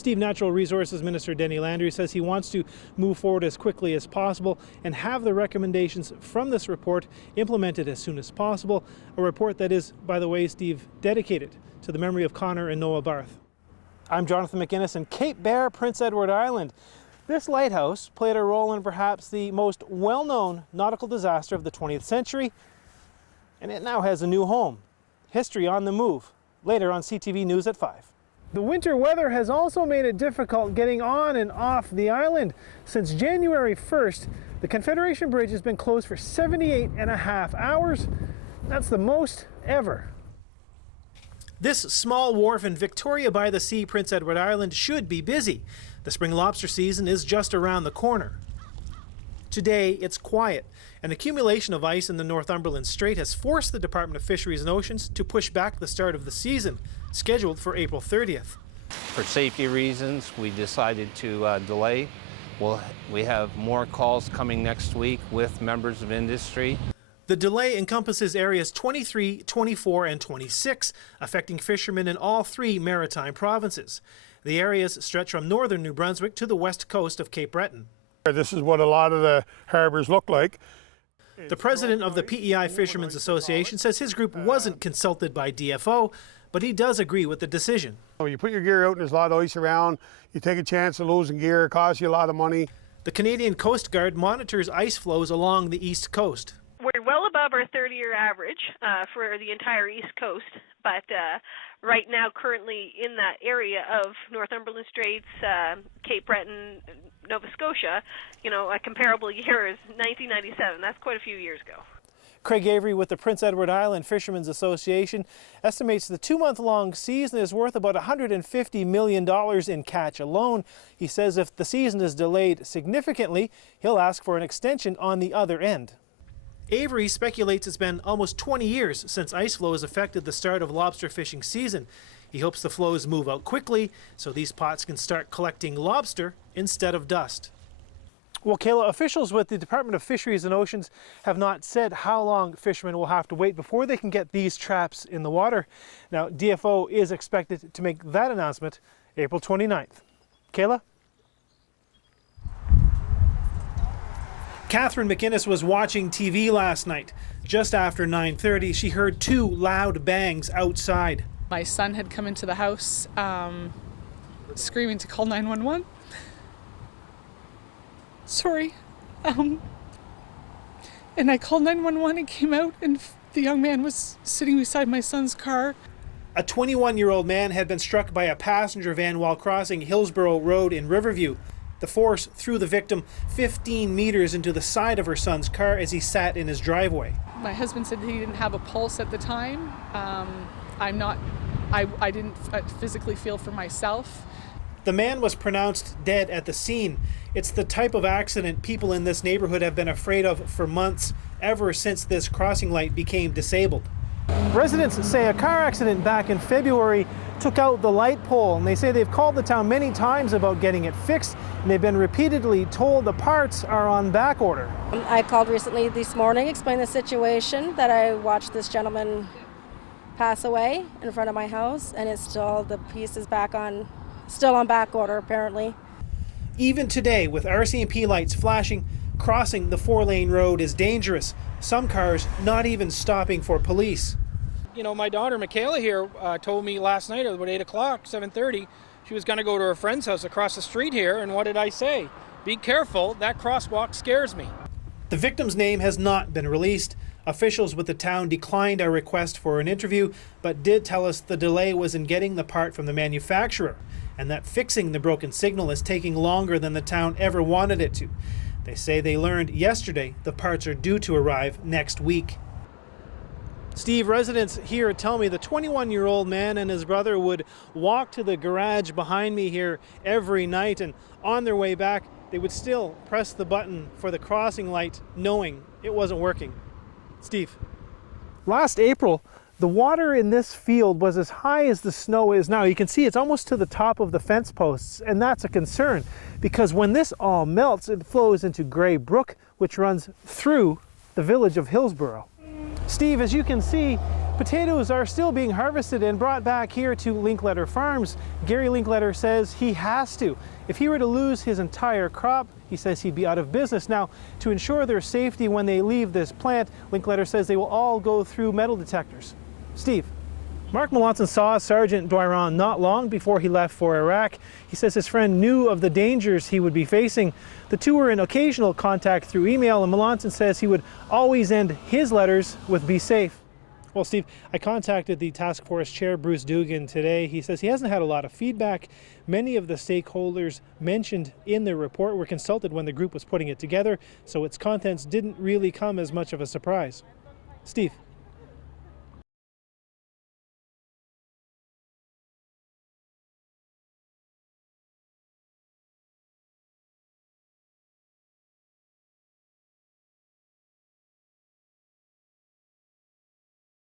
Steve, Natural Resources Minister Denny Landry says he wants to move forward as quickly as possible and have the recommendations from this report implemented as soon as possible. A report that is, by the way, Steve, dedicated to the memory of Connor and Noah Barth. I'm Jonathan McInnes in Cape Bear, Prince Edward Island. This lighthouse played a role in perhaps the most well-known nautical disaster of the 20th century, and it now has a new home. History on the move, later on CTV News at 5. The winter weather has also made it difficult getting on and off the island. Since January 1st, the Confederation Bridge has been closed for 78.5 hours. That's the most ever. This small wharf in Victoria by the Sea, Prince Edward Island, should be busy. The spring lobster season is just around the corner. Today, it's quiet. An accumulation of ice in the Northumberland Strait has forced the Department of Fisheries and Oceans to push back the start of the season, scheduled for April 30th. For safety reasons, we decided to delay. We have more calls coming next week with members of industry. The delay encompasses areas 23, 24, and 26, affecting fishermen in all three maritime provinces. The areas stretch from northern New Brunswick to the west coast of Cape Breton. This is what a lot of the harbors look like. The president of the PEI Fishermen's Association says his group wasn't consulted by DFO, but he does agree with the decision. When you put your gear out and there's a lot of ice around, you take a chance of losing gear, it costs you a lot of money. The Canadian Coast Guard monitors ice flows along the east coast. We're well above our 30-year average for the entire east coast, but right now currently in that area of Northumberland Straits, Cape Breton, Nova Scotia, a comparable year is 1997. That's quite a few years ago. Craig Avery with the Prince Edward Island Fishermen's Association estimates the 2-month-long season is worth about $150 million in catch alone. He says if the season is delayed significantly, he'll ask for an extension on the other end. Avery speculates it's been almost 20 years since ice flows affected the start of lobster fishing season. He hopes the flows move out quickly so these pots can start collecting lobster instead of dust. Well, Kayla, officials with the Department of Fisheries and Oceans have not said how long fishermen will have to wait before they can get these traps in the water. Now, DFO is expected to make that announcement April 29th. Kayla? Catherine McInnes was watching TV last night. Just after 9:30, she heard 2 loud bangs outside. My son had come into the house screaming to call 911. Sorry. And I called 911 and came out, and the young man was sitting beside my son's car. A 21-year-old man had been struck by a passenger van while crossing Hillsborough Road in Riverview. The force threw the victim 15 meters into the side of her son's car as he sat in his driveway. My husband said he didn't have a pulse at the time. I didn't physically feel for myself. The man was pronounced dead at the scene. It's the type of accident people in this neighborhood have been afraid of for months, ever since this crossing light became disabled. Residents say a car accident back in February took out the light pole, and they say they've called the town many times about getting it fixed, and they've been repeatedly told the parts are on back order. I called recently this morning, explained the situation, that I watched this gentleman pass away in front of my house, and it's still, the piece is still on back order apparently. Even today, with RCMP lights flashing, crossing the 4-lane road is dangerous. Some cars not even stopping for police. My daughter Michaela here told me last night at about 8 o'clock, 7:30, she was going to go to her friend's house across the street here, and what did I say? Be careful, that crosswalk scares me. The victim's name has not been released. Officials with the town declined our request for an interview, but did tell us the delay was in getting the part from the manufacturer, and that fixing the broken signal is taking longer than the town ever wanted it to. They say they learned yesterday the parts are due to arrive next week. Steve, residents here tell me the 21-year-old man and his brother would walk to the garage behind me here every night, and on their way back, they would still press the button for the crossing light, knowing it wasn't working. Steve. Last April, the water in this field was as high as the snow is now. You can see it's almost to the top of the fence posts, and that's a concern because when this all melts, it flows into Grey Brook, which runs through the village of Hillsborough. Steve, as you can see, Potatoes are still being harvested and brought back here to Linkletter Farms. Gary Linkletter says he has to. If he were to lose his entire crop, he says he'd be out of business. Now, to ensure their safety when they leave this plant, Linkletter says they will all go through metal detectors. Steve. Mark Melanson saw Sergeant Doiron not long before he left for Iraq. He says his friend knew of the dangers he would be facing. The two were in occasional contact through email, and Melanson says he would always end his letters with "be safe." Well, Steve, I contacted the task force chair, Bruce Dugan, today. He says he hasn't had a lot of feedback. Many of the stakeholders mentioned in the report were consulted when the group was putting it together, so its contents didn't really come as much of a surprise. Steve.